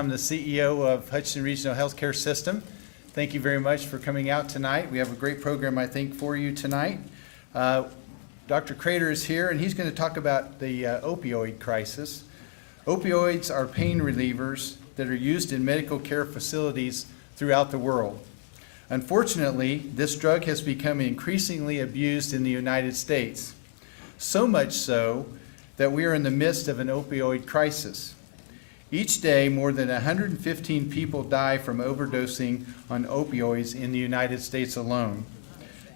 I'm the CEO of Hutchinson Regional Healthcare System. Thank you very much for coming out tonight. We have a great program, I think, for you tonight. Dr. Crater is here, and he's going to talk about the opioid crisis. Opioids are pain relievers that are used in medical care facilities throughout the world. Unfortunately, this drug has become increasingly abused in the United States, so much so that we are in the midst of an opioid crisis. Each day, more than 115 people die from overdosing on opioids in the United States alone.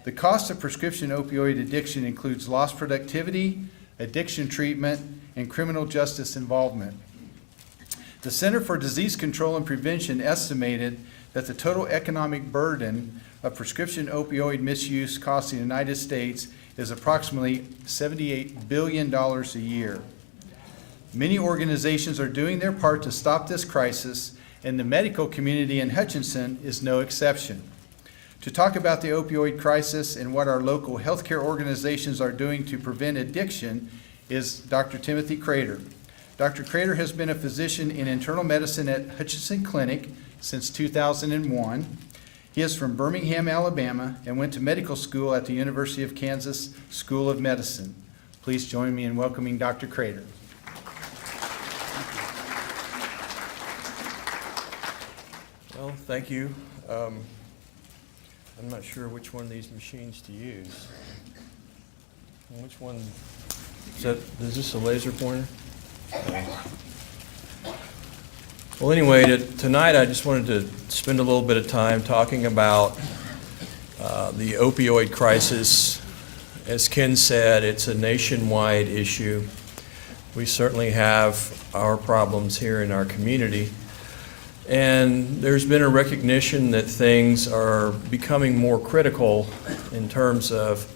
The cost of prescription opioid addiction includes lost productivity, addiction treatment, and criminal justice involvement. The Center for Disease Control and Prevention estimated that the total economic burden of prescription opioid misuse costs the United States is approximately $78 billion a year. Many organizations are doing their part to stop this crisis, and the medical community in Hutchinson is no exception. To talk about the opioid crisis and what our local healthcare organizations are doing to prevent addiction is Dr. Timothy Crater. Dr. Crater has been a physician in internal medicine at Hutchinson Clinic since 2001. He is from Birmingham, Alabama, and went to medical school at the University of Kansas School of Medicine. Please join me in welcoming Dr. Crater. Well, thank you. I'm not sure which one of these machines to use. Which one? Is this a laser pointer? Well, anyway, tonight I just wanted to spend a little bit of time talking about the opioid crisis. As Ken said, it's a nationwide issue. We certainly have our problems here in our community. And there's been a recognition that things are becoming more critical in terms of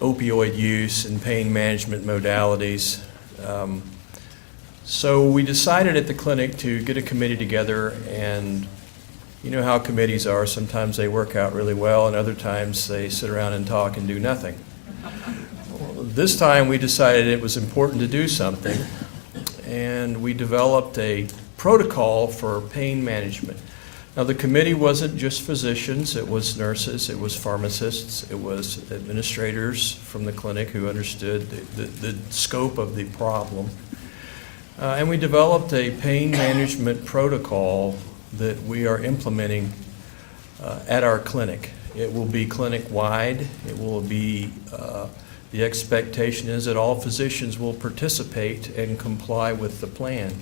opioid use and pain management modalities. So we decided at the clinic to get a committee together, and you know how committees are. Sometimes they work out really well, and other times they sit around and talk and do nothing. Well, this time we decided it was important to do something, and we developed a protocol for pain management. Now, the committee wasn't just physicians, it was nurses, it was pharmacists, it was administrators from the clinic who understood the scope of the problem. And we developed a pain management protocol that we are implementing at our clinic. It will be clinic-wide. It will be, the expectation is that all physicians will participate and comply with the plan.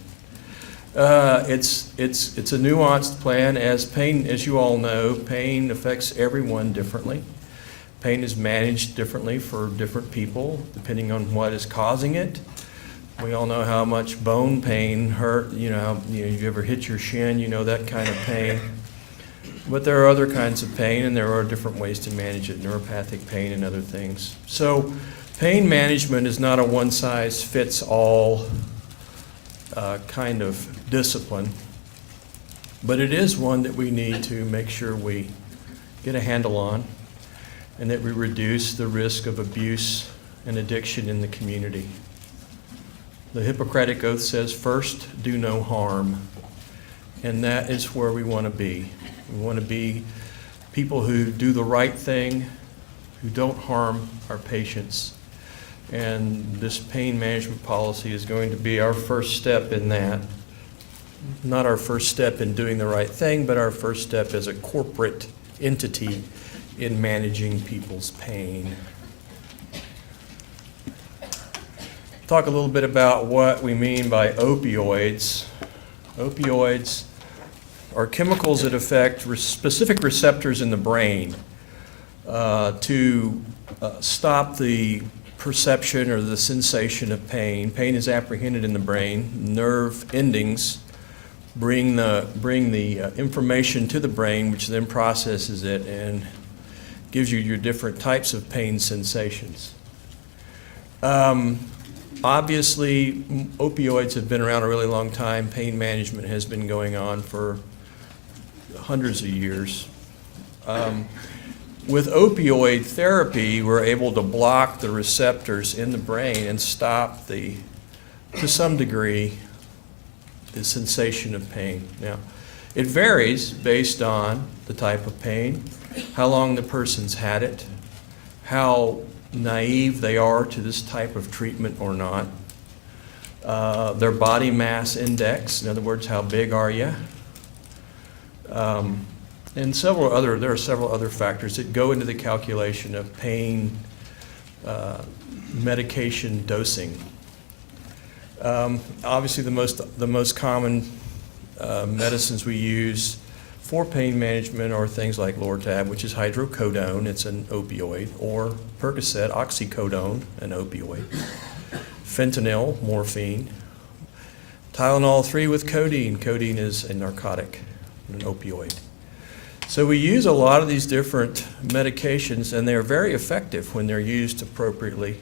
It's a nuanced plan. As you all know, pain affects everyone differently. Pain is managed differently for different people, depending on what is causing it. We all know how much bone pain hurt. You ever hit your shin, you know that kind of pain. But there are other kinds of pain, and there are different ways to manage it, neuropathic pain and other things. So pain management is not a one-size-fits-all kind of discipline, but it is one that we need to make sure we get a handle on and that we reduce the risk of abuse and addiction in the community. The Hippocratic Oath says, first, do no harm, and that is where we want to be. We want to be people who do the right thing, who don't harm our patients. And this pain management policy is going to be our first step in that. Not our first step in doing the right thing, but our first step as a corporate entity in managing people's pain. Talk a little bit about what we mean by opioids. Opioids are chemicals that affect specific receptors in the brain to stop the perception or the sensation of pain. Pain is apprehended in the brain. Nerve endings bring the information to the brain, which then processes it and gives you your different types of pain sensations. Obviously, opioids have been around a really long time. Pain management has been going on for hundreds of years. With opioid therapy, we're able to block the receptors in the brain and stop to some degree, the sensation of pain. Now, it varies based on the type of pain, how long the person's had it, how naive they are to this type of treatment or not, their body mass index, in other words, how big are you, and there are several other factors that go into the calculation of pain medication dosing. Obviously, the most common medicines we use for pain management are things like Lortab, which is hydrocodone, it's an opioid, or Percocet, oxycodone, an opioid, fentanyl, morphine, Tylenol 3 with codeine. Codeine is a narcotic, an opioid. So we use a lot of these different medications, and they're very effective when they're used appropriately,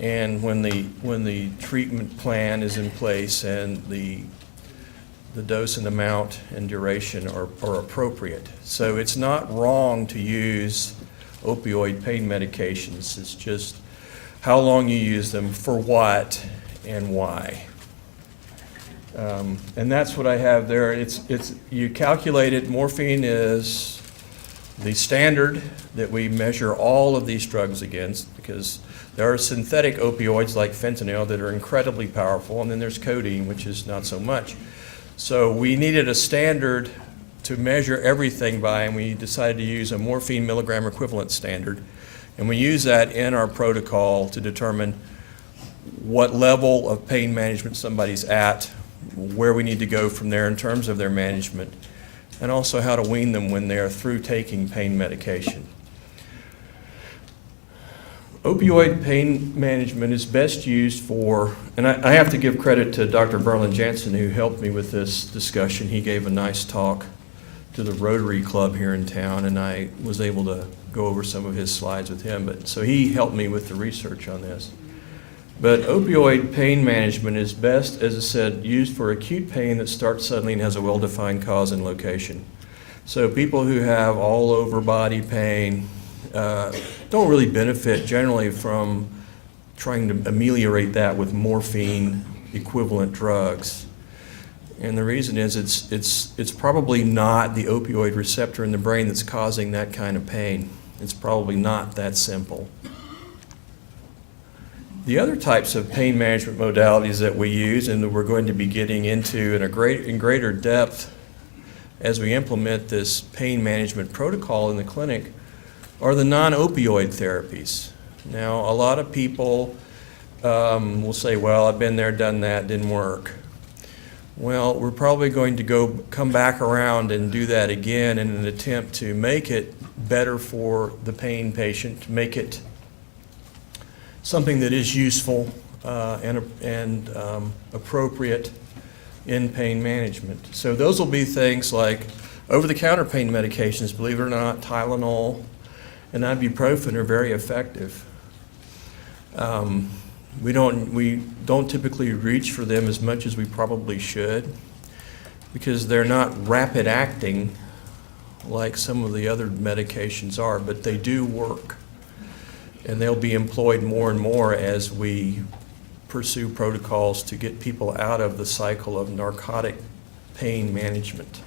and when the treatment plan is in place and the dose and amount and duration are appropriate. So it's not wrong to use opioid pain medications. It's just how long you use them, for what, and why. And that's what I have there. You calculate it. Morphine is the standard that we measure all of these drugs against, because there are synthetic opioids like fentanyl that are incredibly powerful, and then there's codeine, which is not so much. So we needed a standard to measure everything by, and we decided to use a morphine milligram equivalent standard. And we use that in our protocol to determine what level of pain management somebody's at, where we need to go from there in terms of their management, and also how to wean them when they're through taking pain medication. Opioid pain management is best used for, and I have to give credit to Dr. Berlin Jansen, who helped me with this discussion. He gave a nice talk to the Rotary Club here in town, and I was able to go over some of his slides with him. So he helped me with the research on this. But opioid pain management is best, as I said, used for acute pain that starts suddenly and has a well-defined cause and location. So people who have all over body pain don't really benefit generally from trying to ameliorate that with morphine equivalent drugs. And the reason is it's probably not the opioid receptor in the brain that's causing that kind of pain. It's probably not that simple. The other types of pain management modalities that we use, and that we're going to be getting into in greater depth as we implement this pain management protocol in the clinic, are the non-opioid therapies. Now, a lot of people will say, well, I've been there, done that, didn't work. Well, we're probably going to come back around and do that again in an attempt to make it better for the pain patient, to make it something that is useful and appropriate in pain management. So those will be things like over-the-counter pain medications. Believe it or not, Tylenol and ibuprofen are very effective. We don't typically reach for them as much as we probably should, because they're not rapid acting like some of the other medications are, but they do work. And they'll be employed more and more as we pursue protocols to get people out of the cycle of narcotic pain management.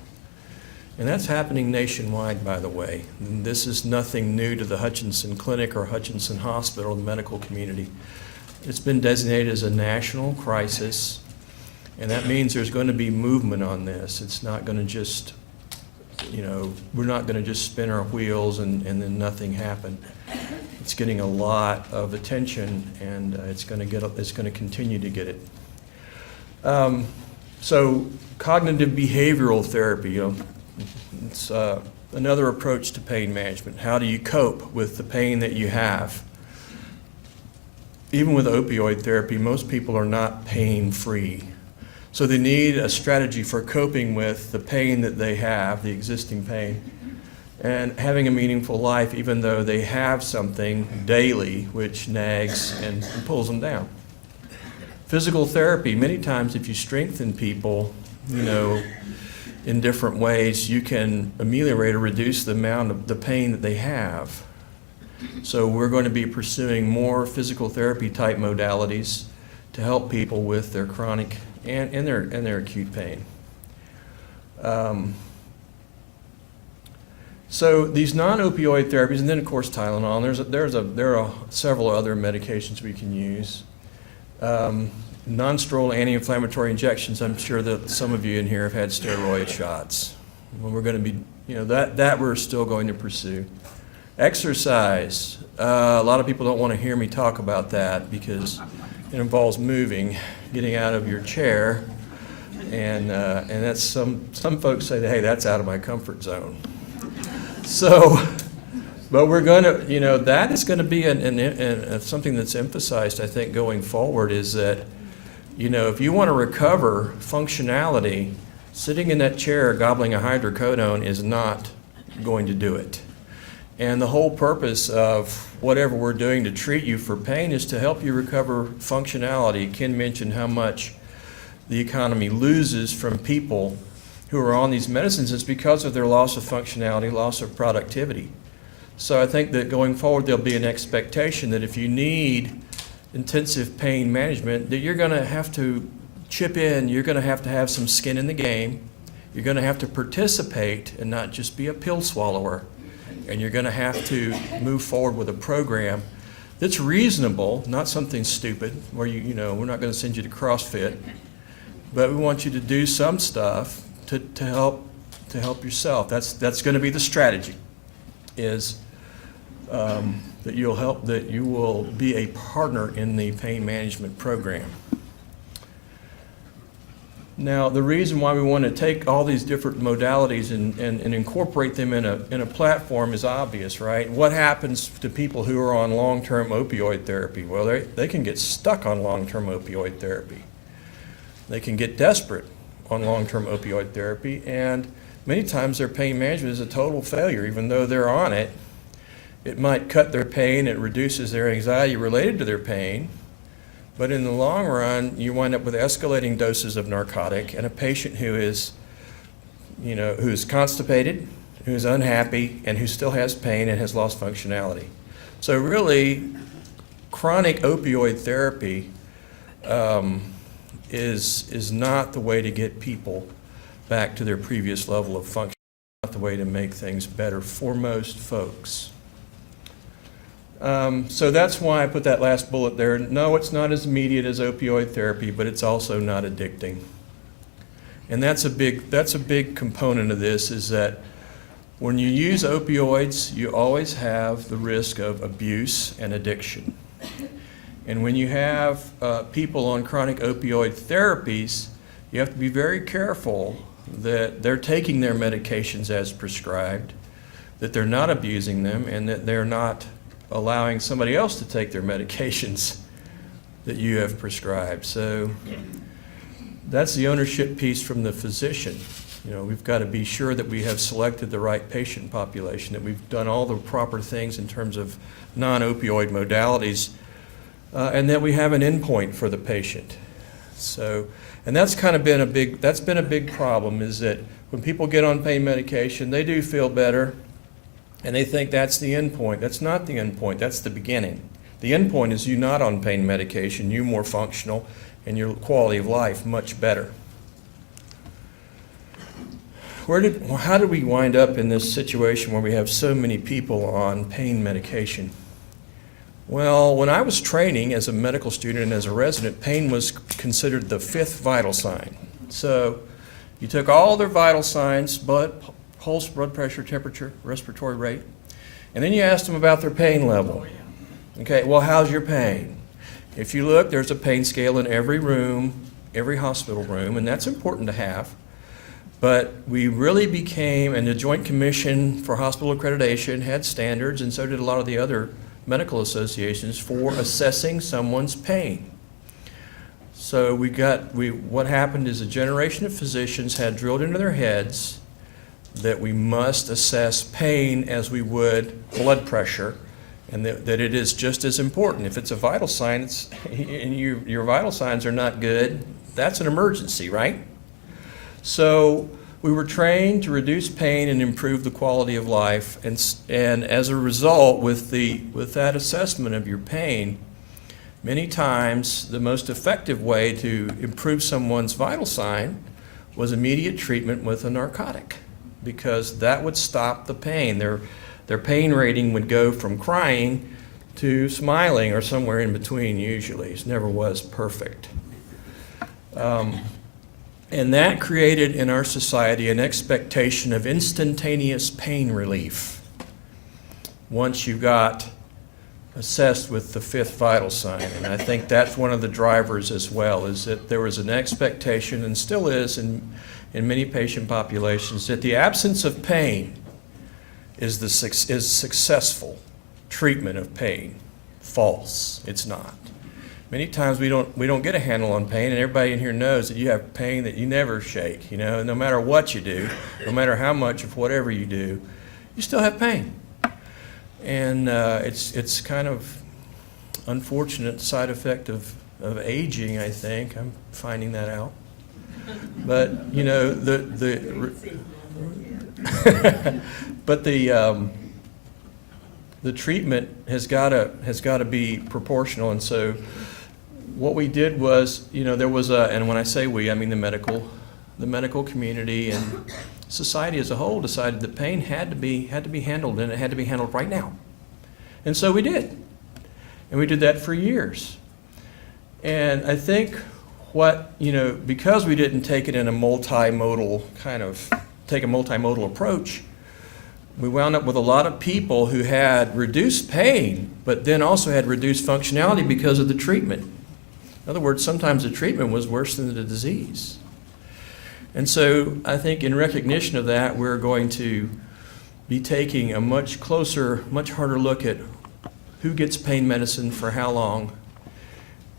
And that's happening nationwide, by the way. And this is nothing new to the Hutchinson Clinic or Hutchinson Hospital, the medical community. It's been designated as a national crisis, and that means there's going to be movement on this. It's not going to just, we're not going to just spin our wheels and then nothing happen. It's getting a lot of attention, and it's going to continue to get it. So cognitive behavioral therapy, it's another approach to pain management. How do you cope with the pain that you have? Even with opioid therapy, most people are not pain-free. So they need a strategy for coping with the pain that they have, the existing pain, and having a meaningful life, even though they have something daily which nags and pulls them down. Physical therapy, many times if you strengthen people, in different ways, you can ameliorate or reduce the amount of the pain that they have. So we're going to be pursuing more physical therapy type modalities to help people with their chronic and their acute pain. So these non-opioid therapies, and then of course Tylenol, and there are several other medications we can use. Non-steroidal anti-inflammatory injections, I'm sure that some of you in here have had steroid shots. Well, we're going to be, that we're still going to pursue. Exercise, a lot of people don't want to hear me talk about that because it involves moving, getting out of your chair, and that's some folks say, hey, that's out of my comfort zone. So, but we're going to, that is going to be something that's emphasized, I think, going forward is that, if you want to recover functionality, sitting in that chair gobbling a hydrocodone is not going to do it. And the whole purpose of whatever we're doing to treat you for pain is to help you recover functionality. Ken mentioned how much the economy loses from people who are on these medicines. It's because of their loss of functionality, loss of productivity. So I think that going forward, there'll be an expectation that if you need intensive pain management, that you're going to have to chip in, you're going to have some skin in the game, you're going to have to participate and not just be a pill swallower, and you're going to have to move forward with a program that's reasonable, not something stupid, where we're not going to send you to CrossFit, but we want you to do some stuff to help yourself. That's going to be the strategy, is that you will be a partner in the pain management program. Now, the reason why we want to take all these different modalities and incorporate them in a platform is obvious, right? What happens to people who are on long-term opioid therapy? Well, they can get stuck on long-term opioid therapy. They can get desperate on long-term opioid therapy, and many times their pain management is a total failure. Even though they're on it, it might cut their pain, it reduces their anxiety related to their pain, but in the long run, you wind up with escalating doses of narcotic and a patient who is, who's constipated, who's unhappy, and who still has pain and has lost functionality. So really, chronic opioid therapy is not the way to get people back to their previous level of function, not the way to make things better for most folks. So that's why I put that last bullet there. No, it's not as immediate as opioid therapy, but it's also not addicting. And that's a big component of this, is that when you use opioids, you always have the risk of abuse and addiction. And when you have people on chronic opioid therapies, you have to be very careful that they're taking their medications as prescribed, that they're not abusing them, and that they're not allowing somebody else to take their medications that you have prescribed. So that's the ownership piece from the physician. We've got to be sure that we have selected the right patient population, that we've done all the proper things in terms of non-opioid modalities, and that we have an endpoint for the patient. So, and that's kind of been a big problem, is that when people get on pain medication, they do feel better, and they think that's the end point. That's not the end point, that's the beginning. The end point is you not on pain medication, you more functional, and your quality of life much better. How did we wind up in this situation where we have so many people on pain medication? Well, when I was training as a medical student and as a resident, pain was considered the 5th vital sign. So you took all their vital signs, pulse, blood pressure, temperature, respiratory rate, and then you asked them about their pain level. Okay, well, how's your pain? If you look, there's a pain scale in every room, every hospital room, and that's important to have. But we really became, and the Joint Commission for Hospital Accreditation had standards, and so did a lot of the other medical associations, for assessing someone's pain. So what happened is a generation of physicians had drilled into their heads that we must assess pain as we would blood pressure, and that it is just as important. If it's a vital sign, and your vital signs are not good, that's an emergency, right? So we were trained to reduce pain and improve the quality of life, and as a result, with that assessment of your pain, Many times, the most effective way to improve someone's vital sign was immediate treatment with a narcotic, because that would stop the pain. Their pain rating would go from crying to smiling, or somewhere in between usually. It never was perfect. And that created in our society an expectation of instantaneous pain relief once you got assessed with the fifth vital sign. And I think that's one of the drivers as well, is that there was an expectation, and still is in many patient populations, that the absence of pain is successful treatment of pain. False. It's not. Many times we don't get a handle on pain, and everybody in here knows that you have pain that you never shake. No matter what you do, no matter how much of whatever you do, you still have pain. And it's kind of unfortunate side effect of aging, I think. I'm finding that out. But but the treatment has got to be proportional. And so what we did was, there was and when I say we, I mean the medical community and society as a whole decided that pain had to be handled, and it had to be handled right now. And so we did. And we did that for years. And I think because we didn't take it in a multimodal approach, we wound up with a lot of people who had reduced pain, but then also had reduced functionality because of the treatment. In other words, sometimes the treatment was worse than the disease. And so I think in recognition of that, we're going to be taking a much closer, much harder look at who gets pain medicine for how long,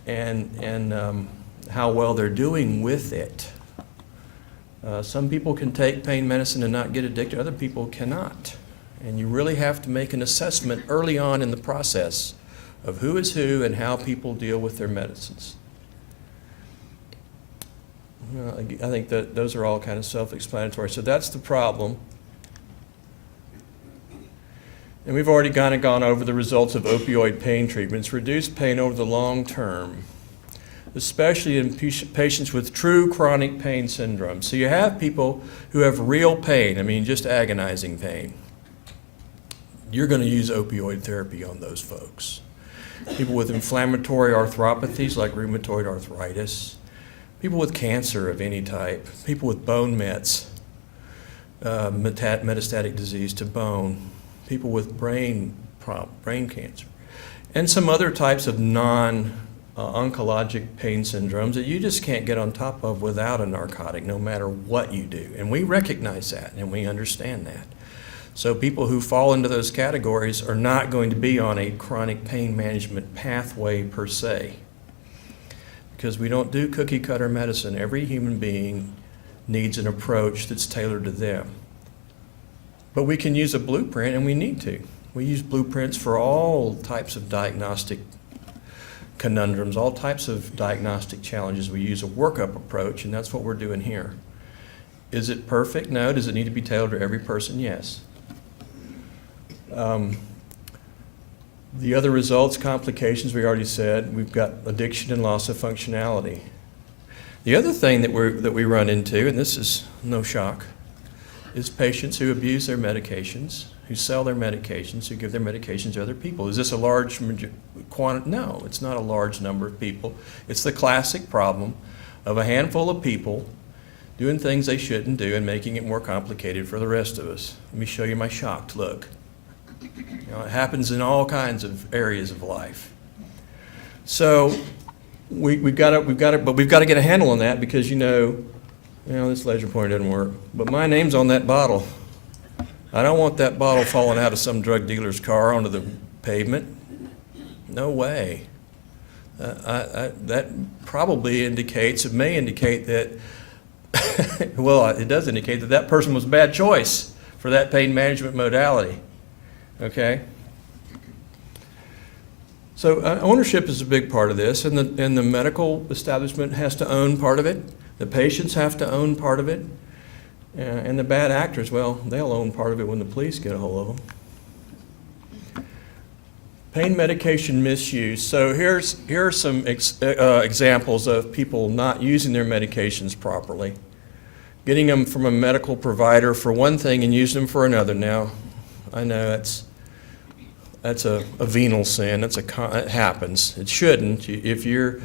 and how well they're doing with it. Some people can take pain medicine and not get addicted. Other people cannot. And you really have to make an assessment early on in the process of who is who and how people deal with their medicines. I think that those are all kind of self-explanatory. So that's the problem. And we've already kind of gone over the results of opioid pain treatments. Reduced pain over the long term, especially in patients with true chronic pain syndrome. So you have people who have real pain, just agonizing pain. You're going to use opioid therapy on those folks. People with inflammatory arthropathies like rheumatoid arthritis, people with cancer of any type, people with bone mets, metastatic disease to bone, people with brain cancer, and some other types of non-oncologic pain syndromes that you just can't get on top of without a narcotic, no matter what you do. And we recognize that, and we understand that. So people who fall into those categories are not going to be on a chronic pain management pathway per se, because we don't do cookie-cutter medicine. Every human being needs an approach that's tailored to them. But we can use a blueprint, and we need to. We use blueprints for all types of diagnostic conundrums, all types of diagnostic challenges. We use a workup approach, and that's what we're doing here. Is it perfect? No. Does it need to be tailored to every person? Yes. The other results, complications, we already said. We've got addiction and loss of functionality. The other thing that we run into, and this is no shock, is patients who abuse their medications, who sell their medications, who give their medications to other people. Is this a large quantity? No, it's not a large number of people. It's the classic problem of a handful of people doing things they shouldn't do and making it more complicated for the rest of us. Let me show you my shocked look. It happens in all kinds of areas of life. So we've got to get a handle on that, because this laser pointer doesn't work, but my name's on that bottle. I don't want that bottle falling out of some drug dealer's car onto the pavement. No way. That probably indicates, it may indicate that, well, it does indicate that that person was a bad choice for that pain management modality. Okay? So ownership is a big part of this, and the medical establishment has to own part of it. The patients have to own part of it. And the bad actors, well, they'll own part of it when the police get a hold of them. Pain medication misuse. So here are some examples of people not using their medications properly. Getting them from a medical provider for one thing and using them for another. Now, I know that's a venal sin. It happens. It shouldn't. If you're,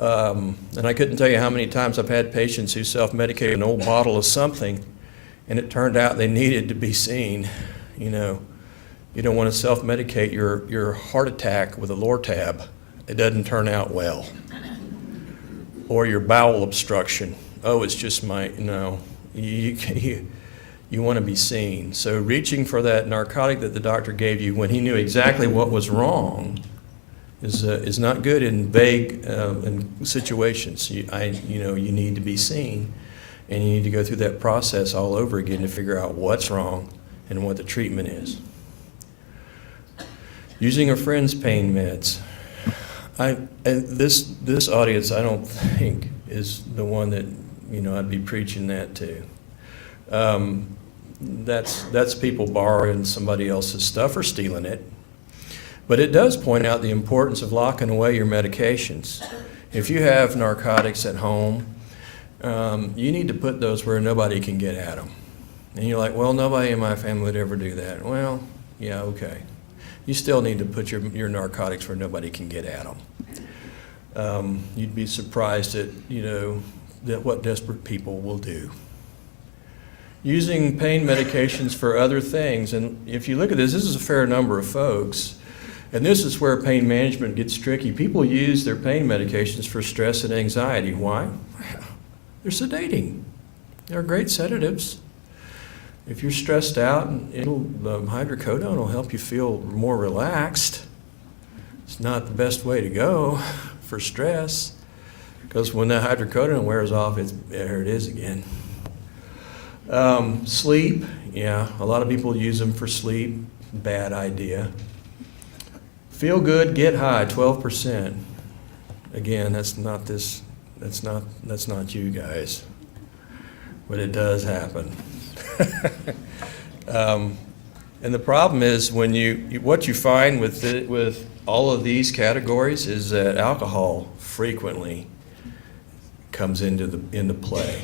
and I couldn't tell you how many times I've had patients who self-medicate an old bottle of something, and it turned out they needed to be seen. You know, you don't want to self-medicate your heart attack with a Lortab. It doesn't turn out well. Or your bowel obstruction. Oh, it's just no. You want to be seen. So reaching for that narcotic that the doctor gave you when he knew exactly what was wrong is not good in vague in situations. You need to be seen, and you need to go through that process all over again to figure out what's wrong and what the treatment is. Using a friend's pain meds. This audience, I don't think, is the one that I'd be preaching that to. That's people borrowing somebody else's stuff or stealing it. But it does point out the importance of locking away your medications. If you have narcotics at home, you need to put those where nobody can get at them. And you're like, well, nobody in my family would ever do that. Well, yeah, okay. You still need to put your narcotics where nobody can get at them. You'd be surprised at, what desperate people will do. Using pain medications for other things, and if you look at this is a fair number of folks, and this is where pain management gets tricky. People use their pain medications for stress and anxiety. Why? They're sedating. They're great sedatives. If you're stressed out, hydrocodone will help you feel more relaxed. It's not the best way to go for stress, because when that hydrocodone wears off, there it is again. Sleep, yeah, a lot of people use them for sleep. Bad idea. Feel good, get high, 12%. Again, that's not you guys, but it does happen. And the problem is when what you find with all of these categories is that alcohol frequently comes into play.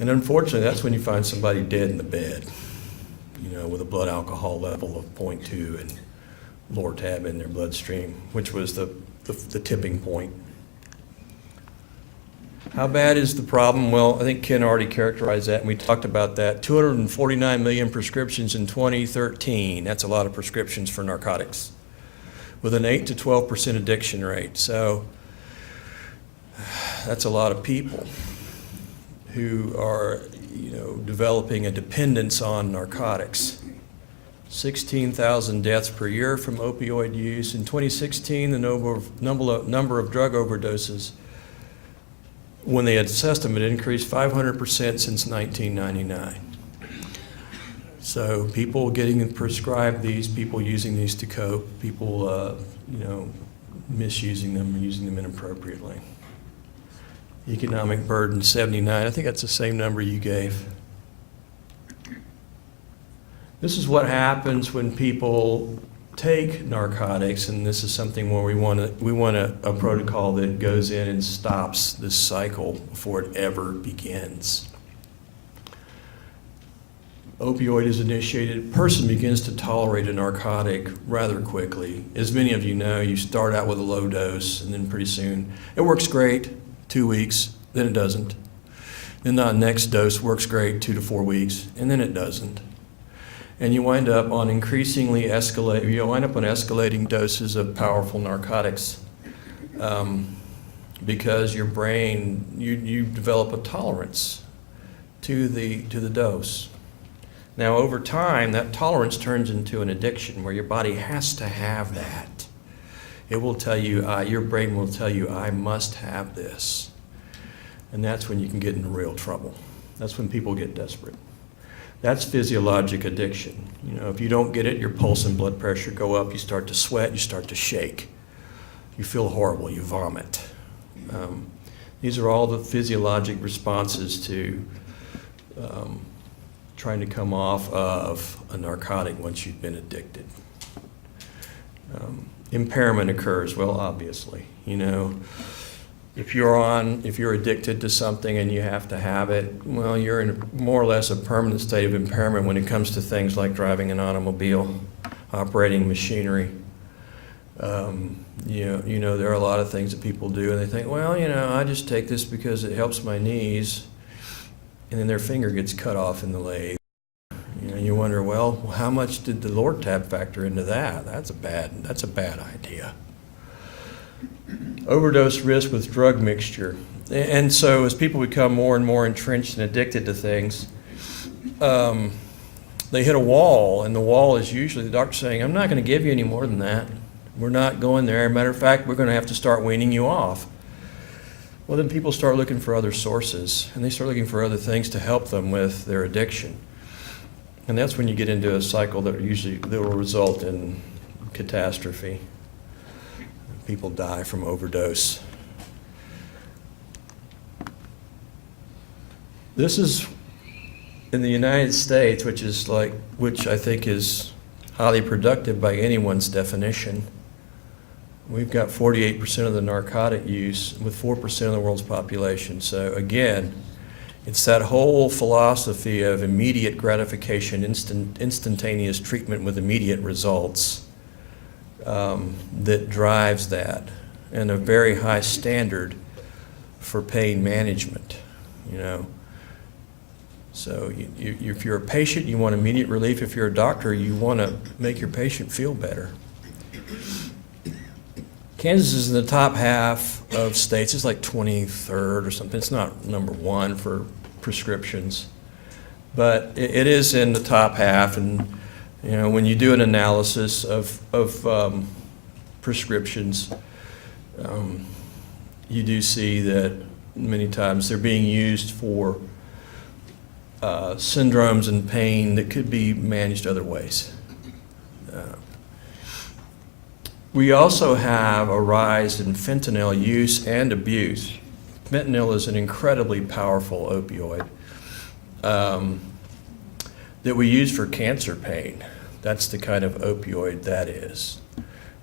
And unfortunately, that's when you find somebody dead in the bed, with a blood alcohol level of 0.2 and Lortab in their bloodstream, which was the tipping point. How bad is the problem? Well, I think Ken already characterized that, and we talked about that. 249 million prescriptions in 2013. That's a lot of prescriptions for narcotics, with an 8 to 12% addiction rate. So that's a lot of people who are, developing a dependence on narcotics. 16,000 deaths per year from opioid use. In 2016, the number of drug overdoses, when they had assessed them, it increased 500% since 1999. So people getting prescribed these, people using these to cope, people, misusing them or using them inappropriately. Economic burden, 79. I think that's the same number you gave. This is what happens when people take narcotics, and this is something where we want a protocol that goes in and stops this cycle before it ever begins. Opioid is initiated, a person begins to tolerate a narcotic rather quickly. As many of you know, you start out with a low dose, and then pretty soon it works great, 2 weeks, then it doesn't. Then the next dose works great, 2 to 4 weeks, and then it doesn't. And you wind up on escalating doses of powerful narcotics because your brain, you develop a tolerance to the dose. Now, over time, that tolerance turns into an addiction where your body has to have that. It will tell you, your brain will tell you, I must have this. And that's when you can get into real trouble. That's when people get desperate. That's physiologic addiction. If you don't get it, your pulse and blood pressure go up, you start to sweat, you start to shake. You feel horrible, you vomit. These are all the physiologic responses to trying to come off of a narcotic once you've been addicted. Impairment occurs, well, obviously, you know. If you're addicted to something and you have to have it, well, you're in more or less a permanent state of impairment when it comes to things like driving an automobile, operating machinery. You know, there are a lot of things that people do and they think, well, you know, I just take this because it helps my knees, and then their finger gets cut off in the lathe. You know, you wonder, well, how much did the Lortab factor into that? That's a bad idea. Overdose risk with drug mixture. And so as people become more and more entrenched and addicted to things, they hit a wall, and the wall is usually the doctor saying, I'm not going to give you any more than that. We're not going there. Matter of fact, we're going to have to start weaning you off. Well, then people start looking for other sources, and they start looking for other things to help them with their addiction. And that's when you get into a cycle that will result in catastrophe. People die from overdose. This is in the United States, which I think is highly productive by anyone's definition. We've got 48% of the narcotic use with 4% of the world's population. So again, it's that whole philosophy of immediate gratification, instantaneous treatment with immediate results that drives that, and a very high standard for pain management, you know. So if you're a patient, you want immediate relief. If you're a doctor, you want to make your patient feel better. Kansas is in the top half of states. It's like 23rd or something. It's not number one for prescriptions, but it is in the top half. And you know, when you do an analysis of prescriptions, you do see that many times they're being used for syndromes and pain that could be managed other ways. We also have a rise in fentanyl use and abuse. Fentanyl is an incredibly powerful opioid that we use for cancer pain. That's the kind of opioid that is.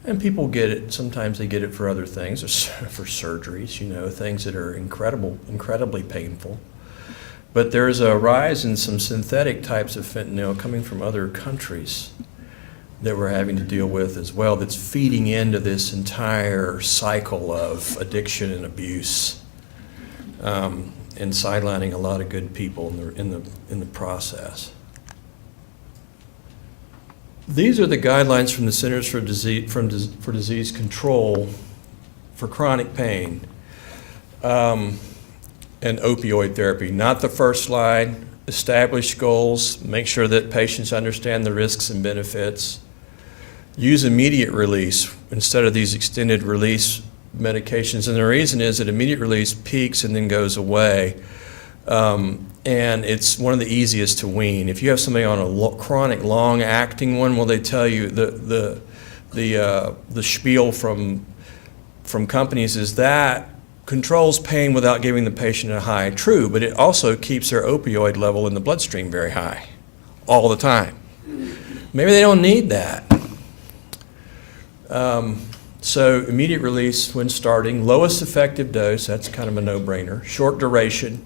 And people get it, sometimes they get it for other things, for surgeries, you know, things that are incredibly painful. But there's a rise in some synthetic types of fentanyl coming from other countries that we're having to deal with as well, that's feeding into this entire cycle of addiction and abuse, and sidelining a lot of good people in the process. These are the guidelines from the Centers for Disease Control for chronic pain and opioid therapy. Not the first slide. Establish goals. Make sure that patients understand the risks and benefits. Use immediate release instead of these extended release medications. And the reason is that immediate release peaks and then goes away. And it's one of the easiest to wean. If you have somebody on a chronic, long-acting one, well, they tell you the spiel from companies is that controls pain without giving the patient a high. True, but it also keeps their opioid level in the bloodstream very high all the time. Maybe they don't need that. So immediate release when starting, lowest effective dose, that's kind of a no-brainer, short duration,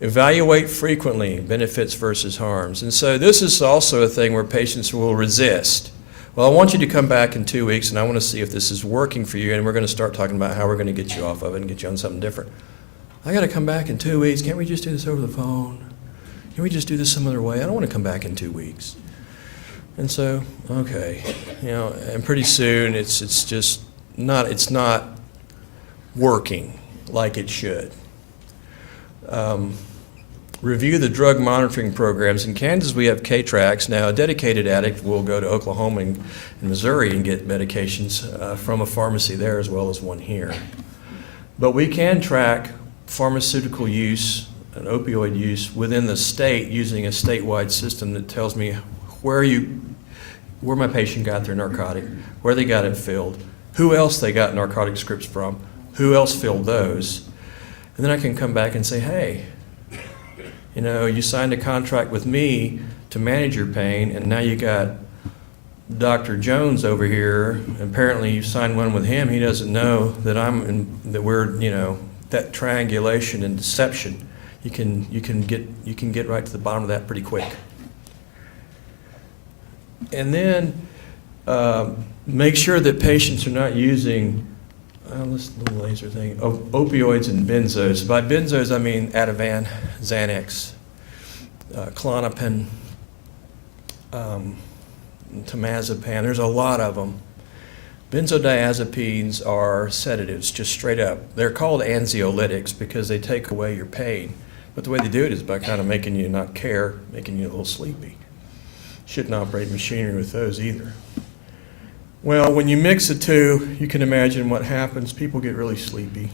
evaluate frequently, benefits versus harms. And so this is also a thing where patients will resist. Well, I want you to come back in 2 weeks and I want to see if this is working for you, and we're going to start talking about how we're going to get you off of it and get you on something different. I got to come back in 2 weeks. Can't we just do this over the phone? Can we just do this some other way? I don't want to come back in 2 weeks. And so, okay, you know, and pretty soon it's just not, it's not working like it should. Review the drug monitoring programs. In Kansas, we have K-Trax. Now, a dedicated addict will go to Oklahoma and Missouri and get medications from a pharmacy there as well as one here. But we can track pharmaceutical use and opioid use within the state using a statewide system that tells me where my patient got their narcotic, where they got it filled, who else they got narcotic scripts from, who else filled those. And then I can come back and say, hey, you know, you signed a contract with me to manage your pain, and now you got Dr. Jones over here, apparently you signed one with him, he doesn't know that that we're, that triangulation and deception, you can get right to the bottom of that pretty quick. And then make sure that patients are not using, this little laser thing, opioids and benzos. By benzos, I mean Ativan, Xanax, Klonopin, Temazepam. There's a lot of them. Benzodiazepines are sedatives, just straight up. They're called anxiolytics because they take away your pain. But the way they do it is by kind of making you not care, making you a little sleepy. Shouldn't operate machinery with those either. Well, when you mix the two, you can imagine what happens. People get really sleepy.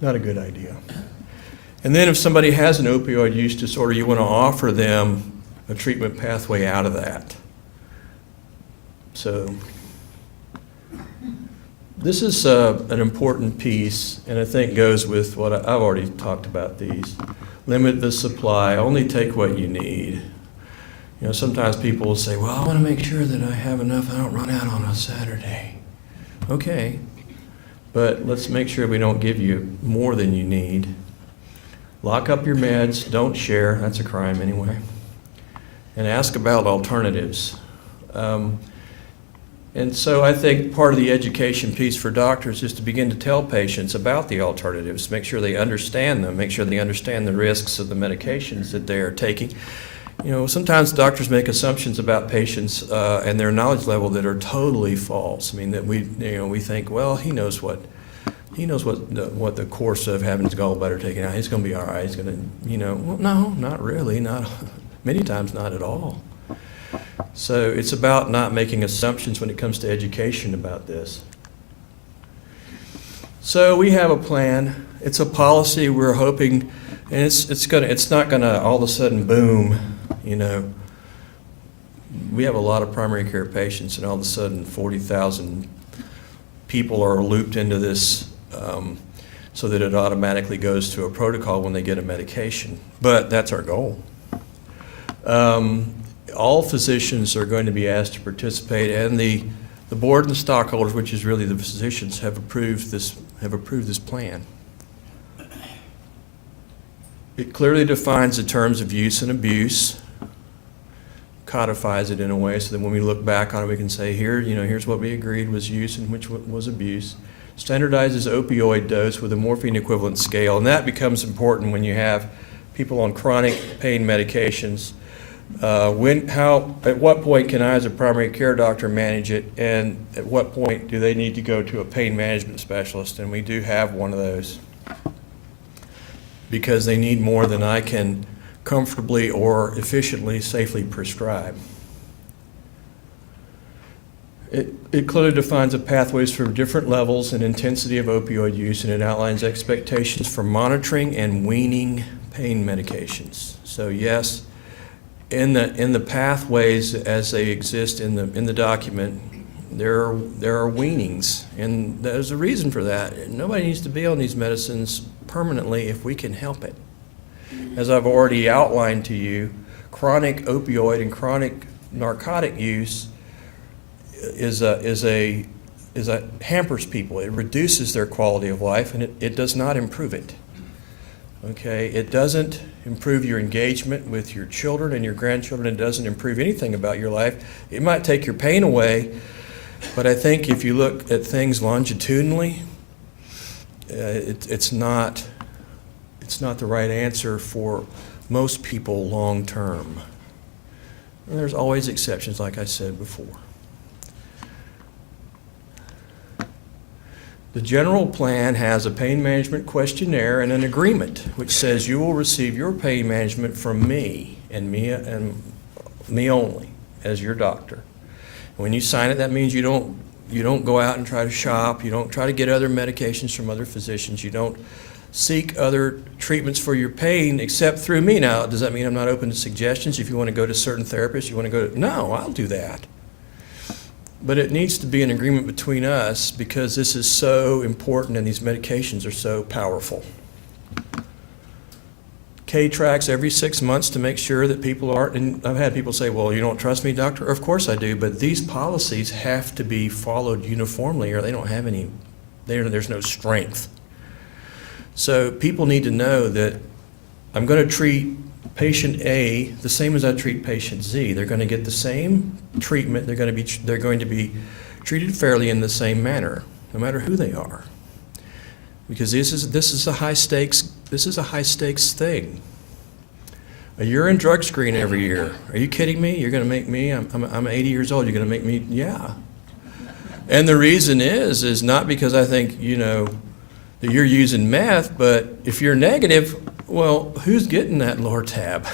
Not a good idea. And then if somebody has an opioid use disorder, you want to offer them a treatment pathway out of that. So this is an important piece, and I think goes with what I've already talked about these. Limit the supply, only take what you need. Sometimes people will say, well, I want to make sure that I have enough, I don't run out on a Saturday. Okay, but let's make sure we don't give you more than you need. Lock up your meds, don't share, that's a crime anyway. And ask about alternatives. And so I think part of the education piece for doctors is to begin to tell patients about the alternatives, make sure they understand them, make sure they understand the risks of the medications that they are taking. Sometimes doctors make assumptions about patients and their knowledge level that are totally false. I mean, that we think, well, he knows what the course of having his gallbladder taken out. He's going to be all right. He's going to, well, no, not really. Not many times, not at all. So it's about not making assumptions when it comes to education about this. So we have a plan. It's a policy we're hoping, and it's not gonna all of a sudden boom. We have a lot of primary care patients, and all of a sudden 40,000 people are looped into this, so that it automatically goes to a protocol when they get a medication. But that's our goal. All physicians are going to be asked to participate, and the board and the stockholders, which is really the physicians, have approved this plan. It clearly defines the terms of use and abuse, codifies it in a way so that when we look back on it, we can say, here's what we agreed was use and which was abuse. Standardizes opioid dose with a morphine equivalent scale, and that becomes important when you have people on chronic pain medications. At what point can I, as a primary care doctor, manage it, and at what point do they need to go to a pain management specialist? And we do have one of those, because they need more than I can comfortably or efficiently, safely prescribe. It clearly defines the pathways for different levels and intensity of opioid use, and it outlines expectations for monitoring and weaning pain medications. So yes, in the pathways as they exist in the document, there are weanings, and there's a reason for that. Nobody needs to be on these medicines permanently if we can help it. As I've already outlined to you, chronic opioid and chronic narcotic use hampers people. It reduces their quality of life, and it does not improve it. Okay, it doesn't improve your engagement with your children and your grandchildren. It doesn't improve anything about your life. It might take your pain away, but I think if you look at things longitudinally, it's not the right answer for most people long term. And there's always exceptions, like I said before. The general plan has a pain management questionnaire and an agreement which says you will receive your pain management from me and me only as your doctor. When you sign it, that means you don't go out and try to shop. You don't try to get other medications from other physicians. You don't seek other treatments for your pain except through me. Now, does that mean I'm not open to suggestions? If you want to go to certain therapists, no, I'll do that. But it needs to be an agreement between us because this is so important and these medications are so powerful. K-tracks every 6 months to make sure that people aren't, and I've had people say, well, you don't trust me, doctor? Of course I do, but these policies have to be followed uniformly or they don't have any, there's no strength. So people need to know that I'm going to treat patient A the same as I treat patient Z. They're going to get the same treatment. They're going to be treated fairly in the same manner, no matter who they are. Because this is a high stakes thing. A urine drug screen every year. Are you kidding me? You're going to make me? I'm 80 years old. You're going to make me? Yeah. And the reason is not because I think that you're using meth, but if you're negative, well, who's getting that Lortab?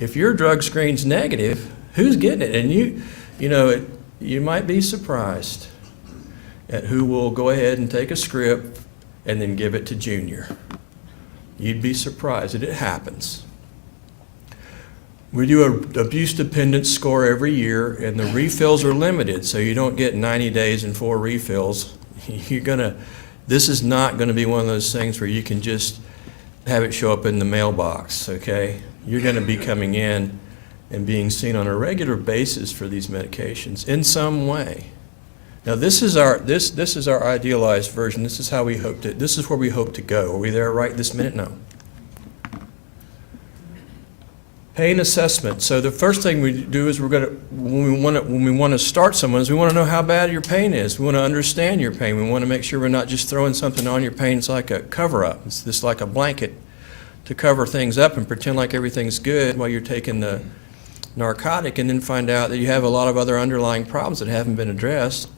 If your drug screen's negative, who's getting it? And you might be surprised at who will go ahead and take a script and then give it to Junior. You'd be surprised that it happens. We do an abuse dependence score every year, and the refills are limited, so you don't get 90 days and 4 refills. This is not going to be one of those things where you can just have it show up in the mailbox, okay? You're going to be coming in and being seen on a regular basis for these medications in some way. Now this is our idealized version. This is how we hoped it. This is where we hope to go. Are we there right this minute? No. Pain assessment. So the first thing we do is when we want to start someone is we want to know how bad your pain is. We want to understand your pain. We want to make sure we're not just throwing something on your pain. It's like a cover-up. It's just like a blanket to cover things up and pretend like everything's good while you're taking the narcotic, and then find out that you have a lot of other underlying problems that haven't been addressed.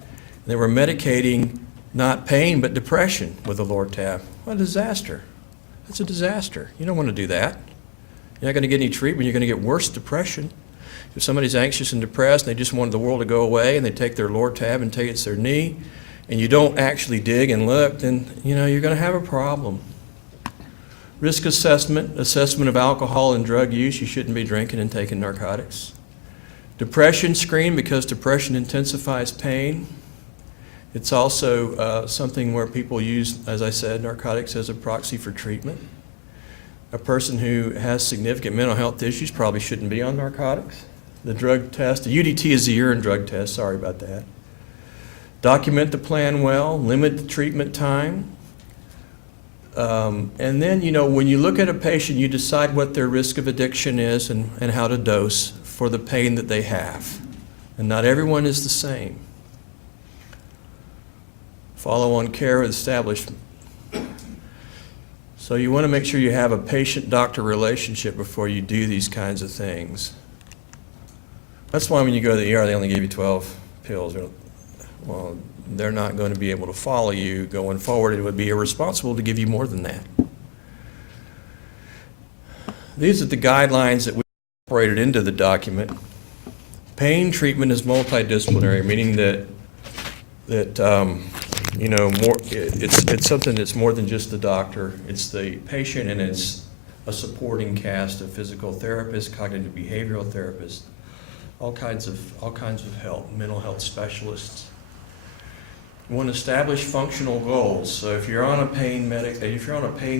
They were medicating not pain but depression with the Lortab. What a disaster. That's a disaster. You don't want to do that. You're not going to get any treatment. You're going to get worse depression. If somebody's anxious and depressed and they just want the world to go away and they take their Lortab and take it to their knee, and you don't actually dig and look, then you're going to have a problem. Risk assessment of alcohol and drug use. You shouldn't be drinking and taking narcotics. Depression screen, because depression intensifies pain. It's also something where people use, as I said, narcotics as a proxy for treatment. A person who has significant mental health issues probably shouldn't be on narcotics. The drug test, the UDT is the urine drug test, sorry about that. Document the plan well, limit the treatment time. And then, when you look at a patient, you decide what their risk of addiction is and how to dose for the pain that they have. And not everyone is the same. Follow-on care established. So you want to make sure you have a patient-doctor relationship before you do these kinds of things. That's why when you go to the ER, they only give you 12 pills. Well, they're not going to be able to follow you going forward. It would be irresponsible to give you more than that. These are the guidelines that we incorporated into the document. Pain treatment is multidisciplinary, meaning that it's something that's more than just the doctor. It's the patient, and it's a supporting cast of physical therapists, cognitive behavioral therapists, all kinds of help, mental health specialists. We want to establish functional goals. So if you're on a pain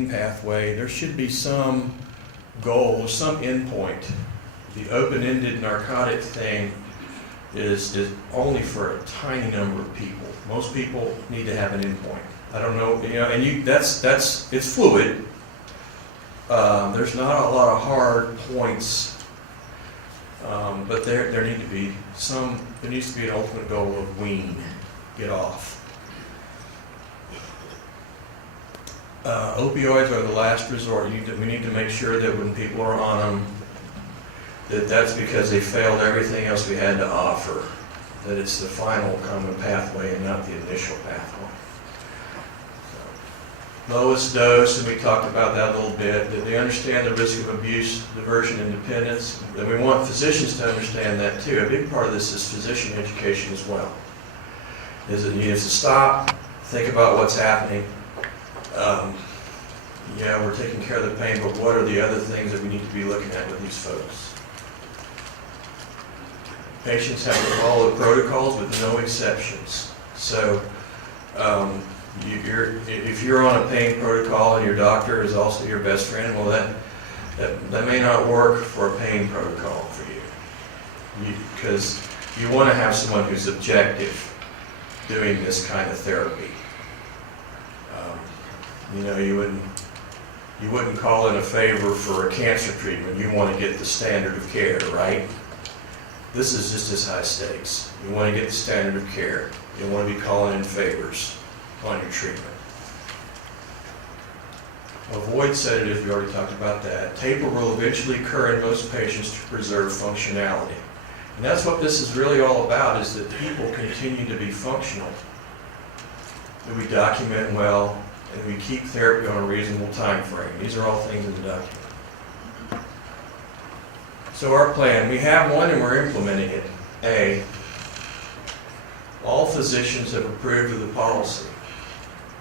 pathway, there should be some goal, some endpoint. The open-ended narcotic thing is only for a tiny number of people. Most people need to have an endpoint. I don't know, and it's fluid. There's not a lot of hard points, but there needs to be an ultimate goal of wean, get off. Opioids are the last resort. We need to make sure that when people are on them, that's because they failed everything else we had to offer, that it's the final common pathway and not the initial pathway. So, lowest dose, and we talked about that a little bit, that they understand the risk of abuse, diversion, and dependence, and we want physicians to understand that too. A big part of this is physician education as well. Is that you have to stop, think about what's happening. We're taking care of the pain, but what are the other things that we need to be looking at with these folks? Patients have to follow the protocols with no exceptions. So If you're on a pain protocol and your doctor is also your best friend, well, that may not work for a pain protocol for you. Because you want to have someone who's objective doing this kind of therapy. You wouldn't call in a favor for a cancer treatment. You want to get the standard of care, right? This is just as high stakes. You want to get the standard of care. You don't want to be calling in favors on your treatment. Avoid sedative, we already talked about that. Taper will eventually occur in most patients to preserve functionality. And that's what this is really all about, is that people continue to be functional, that we document well, and we keep therapy on a reasonable time frame. These are all things in the document. So our plan, we have one and we're implementing it. A, all physicians have approved of the policy.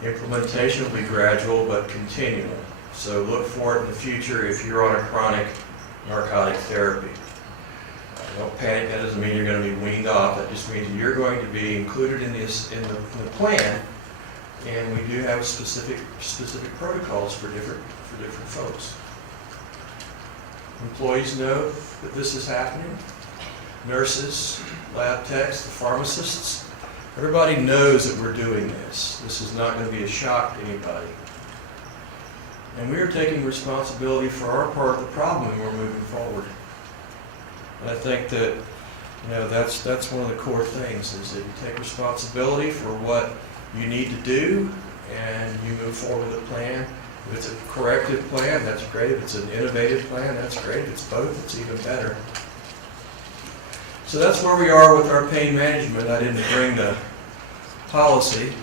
Implementation will be gradual but continual. So look for it in the future if you're on a chronic narcotic therapy. Don't panic, that doesn't mean you're going to be weaned off. That just means you're going to be included in the plan, and we do have specific protocols for different folks. Employees know that this is happening. Nurses, lab techs, the pharmacists, everybody knows that we're doing this. This is not going to be a shock to anybody. And we are taking responsibility for our part of the problem and we're moving forward. And I think that, that's one of the core things, is that you take responsibility for what you need to do and you move forward with a plan. If it's a corrective plan, that's great. If it's an innovative plan, that's great. If it's both, it's even better. So that's where we are with our pain management. I didn't bring the policy.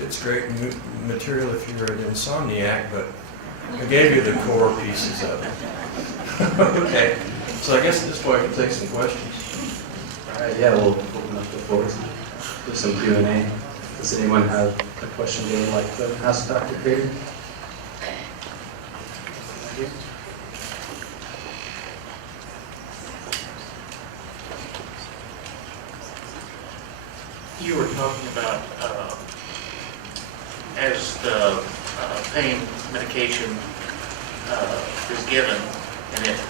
It's great material if you're an insomniac, but I gave you the core pieces of it. Okay, so I guess at this point we can take some questions. All right, yeah, we'll open up the floor to some Q&A. Does anyone have a question they would like to ask Dr. Crater? You were talking about as the pain medication is given and it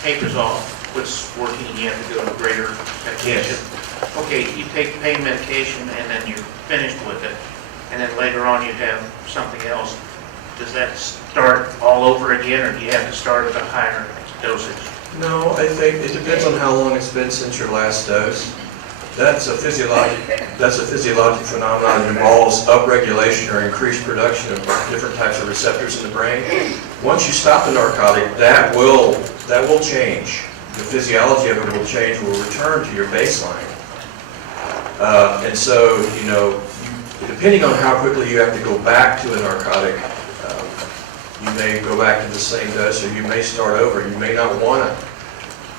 tapers off, quits working, and you have to go to greater medication. Yes. Okay, you take pain medication and then you're finished with it, and then later on you have something else. Does that start all over again, or do you have to start at a higher dosage? No, I think it depends on how long it's been since your last dose. That's a physiologic phenomenon that involves upregulation or increased production of different types of receptors in the brain. Once you stop the narcotic, that will change. The physiology of it will change, will return to your baseline. And so, depending on how quickly you have to go back to a narcotic, you may go back to the same dose, or you may start over. You may not want to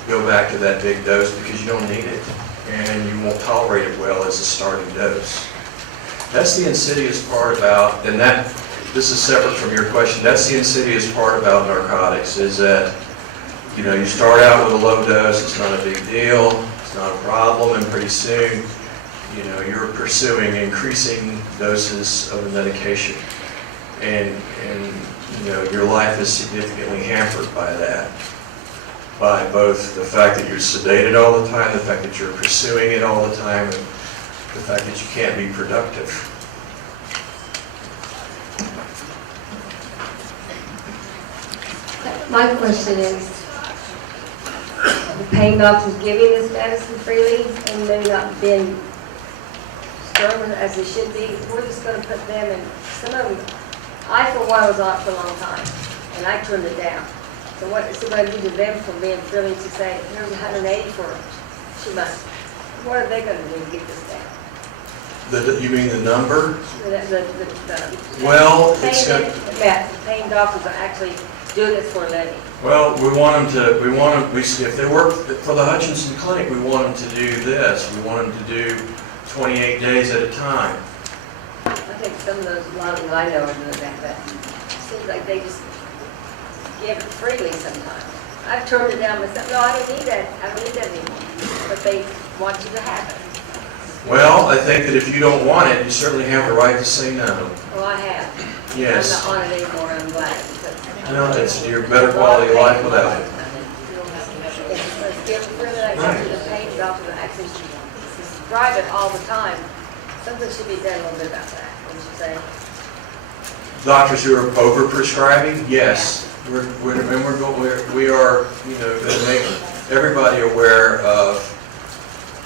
go back to that big dose because you don't need it, and you won't tolerate it well as a starting dose. That's the insidious part about, and this is separate from your question, that's the insidious part about narcotics, is that, you start out with a low dose, it's not a big deal, it's not a problem, and pretty soon, you're pursuing increasing doses of the medication. And your life is significantly hampered by that. By both the fact that you're sedated all the time, the fact that you're pursuing it all the time, and the fact that you can't be productive. My question is, the pain doctors giving this medicine freely and they've not been stern as they should be, we're just going to put them in, some of them, I for one was on it for a long time and I turned it down. So what is it going to do to them for being willing to say, here's 180 for 2 months? What are they going to do to get this down? You mean the number? The Well, pain, it's got, the pain doctors are actually doing this for a living. well, if they work for the Hutchinson Clinic, we want them to do this. We want them to do 28 days at a time. I think some of those, a lot of them I know are doing that, but it seems like they just give it freely sometimes. I've turned it down myself. No, I don't need that. I don't need that anymore. But they want you to have it. Well, I think that if you don't want it, you certainly have the right to say no. Well, I have. Yes. I'm not on it anymore, I'm glad. because- No, it's your better quality of life without it. It's different, really, like, Right. the pain doctor actually prescribe it all the time. Something should be done a little bit about that, wouldn't you say? Doctors who are over-prescribing, yes. We are, you know, going to make everybody aware of,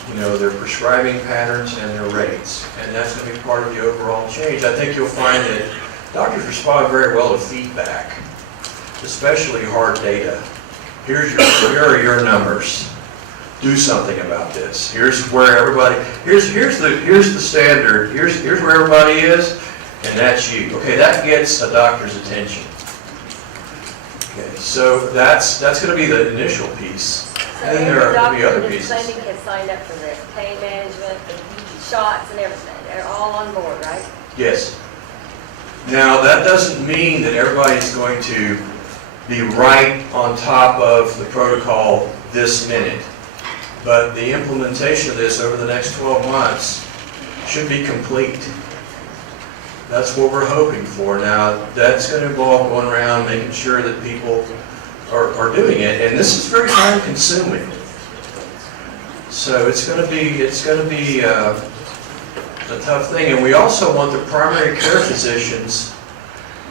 you know, their prescribing patterns and their rates. And that's going to be part of the overall change. I think you'll find that doctors respond very well to feedback, especially hard data. Here are your numbers. Do something about this. Here's where everybody, here's the standard. Here's where everybody is, and that's you. Okay, that gets a doctor's attention. Okay, so that's going to be the initial piece. So And then there are going to be other every pieces. doctor in this clinic has signed up for this, pain management, the shots and everything. They're all on board, right? Yes. Now, that doesn't mean that everybody's going to be right on top of the protocol this minute. But the implementation of this over the next 12 months should be complete. That's what we're hoping for. Now, that's going to involve going around making sure that people are doing it, and this is very time consuming. So it's going to be a tough thing, and we also want the primary care physicians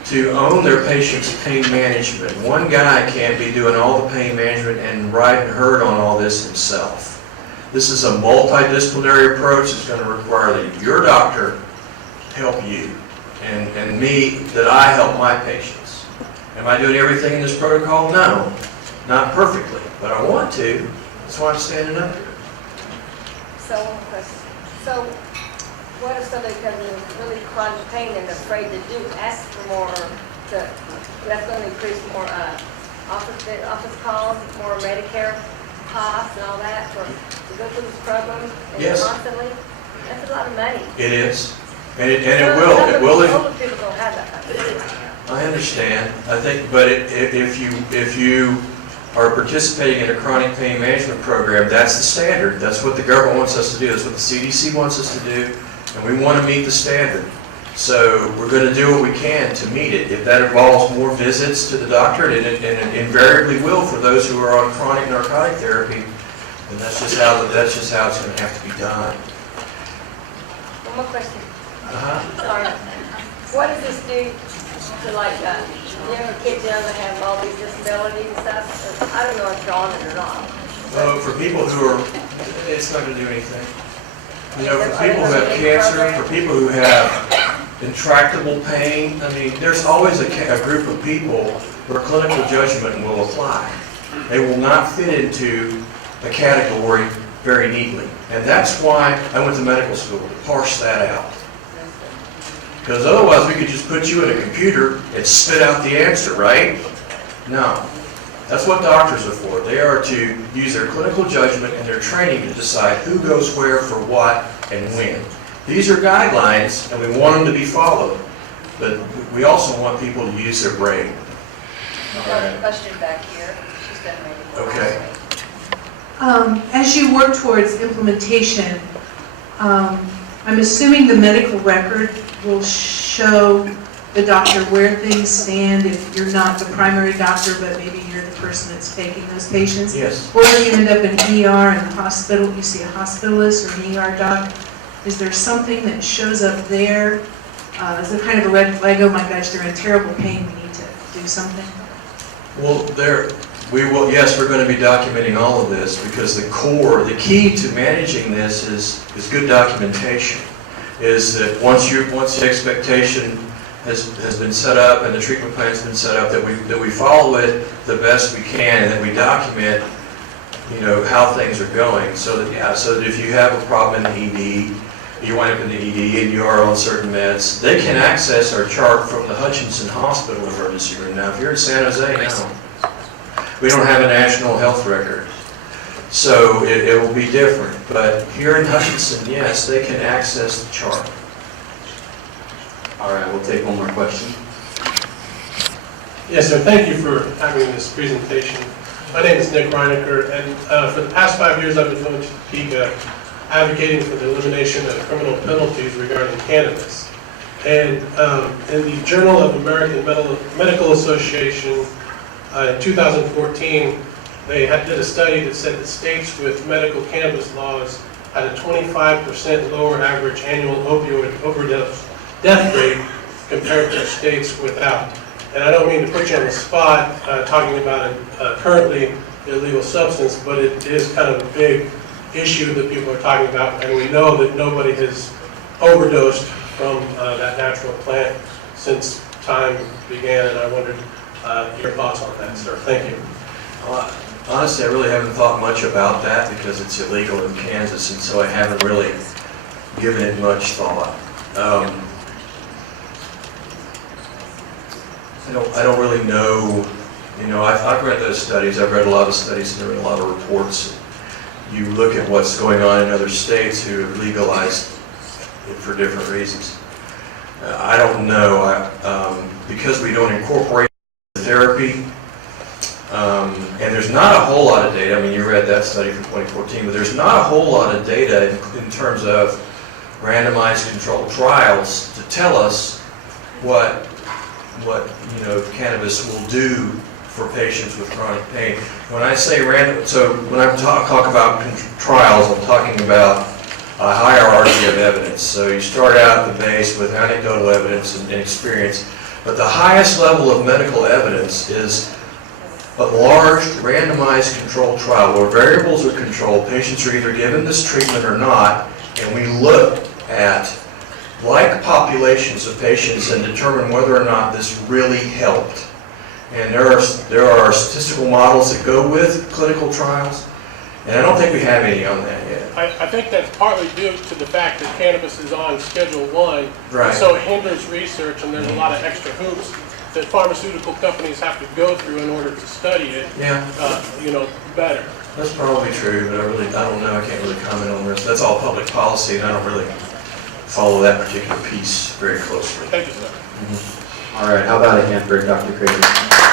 to own their patients' pain management. One guy can't be doing all the pain management and riding herd on all this himself. This is a multidisciplinary approach that's going to require that your doctor help you, and me, that I help my patients. Am I doing everything in this protocol? No, not perfectly, but I want to. That's why I'm standing up here. So, one more question. So, what if somebody comes in with really chronic pain and they're afraid to ask for more, that's going to increase more office calls, more Medicare costs and all that to go through this program and Yes. constantly? That's a lot of money. It is, and it will. It will. Older people don't have that kind of money. I understand. I think, but if you are participating in a chronic pain management program, that's the standard. That's what the government wants us to do. That's what the CDC wants us to do, and we want to meet the standard. So we're going to do what we can to meet it. If that involves more visits to the doctor, and it invariably will for those who are on chronic narcotic therapy, then that's just how it's going to have to be done. One more question. Uh-huh. Sorry. What does this do to like, younger kids young that have all these disabilities and stuff? I don't know if they're on it or not. For people who are, it's not going to do anything. You know, for people who have cancer, for people who have intractable pain, I mean, there's always a group of people where clinical judgment will apply. They will not fit into a category very neatly. And that's why I went to medical school, to parse that out. Because otherwise we could just put you in a computer and spit out the answer, right? No. That's what doctors are for. They are to use their clinical judgment and their training to decide who goes where for what and when. These are guidelines, and we want them to be followed. But we also want people to use their brain. We've got a question back here. She's done ready. Okay. As you work towards implementation, I'm assuming the medical record will show the doctor where things stand if you're not the primary doctor, but maybe you're the person that's taking those patients. Yes. Or if you end up in ER in the hospital, you see a hospitalist or an ER doc, is there something that shows up there as a kind of a red flag, oh my gosh, they're in terrible pain, we need to do something? Well, yes, we're going to be documenting all of this because the key to managing this is good documentation. Is that once the expectation has been set up and the treatment plan has been set up, that we follow it the best we can and that we document, you know, how things are going. So that if you have a problem in the ED, you wind up in the ED and you are on certain meds, they can access our chart from the Hutchinson Hospital emergency room. Now, if you're in San Jose, no. We don't have a national health record. So it will be different. But here in Hutchinson, yes, they can access the chart. All right, we'll take one more question. Yes, sir. Thank you for having this presentation. My name is Nick Reinecker, and for the past 5 years I've been going to Topeka advocating for the elimination of criminal penalties regarding cannabis. And in the Journal of American Medical Association in 2014, they did a study that said that states with medical cannabis laws had a 25% lower average annual opioid overdose death rate compared to states without. And I don't mean to put you on the spot talking about a currently illegal substance, but it is kind of a big issue that people are talking about, and we know that nobody has overdosed from that natural plant since time began, and I wondered your thoughts on that, sir. Thank you. Honestly, I really haven't thought much about that because it's illegal in Kansas, and so I haven't really given it much thought. I don't really know. You know, I've read those studies. I've read a lot of studies and read a lot of reports. You look at what's going on in other states who have legalized it for different reasons. I don't know. Because we don't incorporate therapy, and there's not a whole lot of data. I mean, you read that study from 2014, but there's not a whole lot of data in terms of randomized controlled trials to tell us what cannabis will do for patients with chronic pain. When I say random, so when I talk about trials, I'm talking about a hierarchy of evidence. So you start out at the base with anecdotal evidence and experience, but the highest level of medical evidence is a large randomized controlled trial where variables are controlled, patients are either given this treatment or not, and we look at like populations of patients and determine whether or not this really helped. And there are statistical models that go with clinical trials, and I don't think we have any on that yet. I think that's partly due to the fact that cannabis is on Schedule 1, Right. and so it hinders research, and there's a lot of extra hoops that pharmaceutical companies have to go through in order to study it, Yeah, better. that's probably true, but I don't know. I can't really comment on this. That's all public policy, and I don't really follow that particular piece very closely. Thank you, sir. All right, how about a hand for Dr. Crater?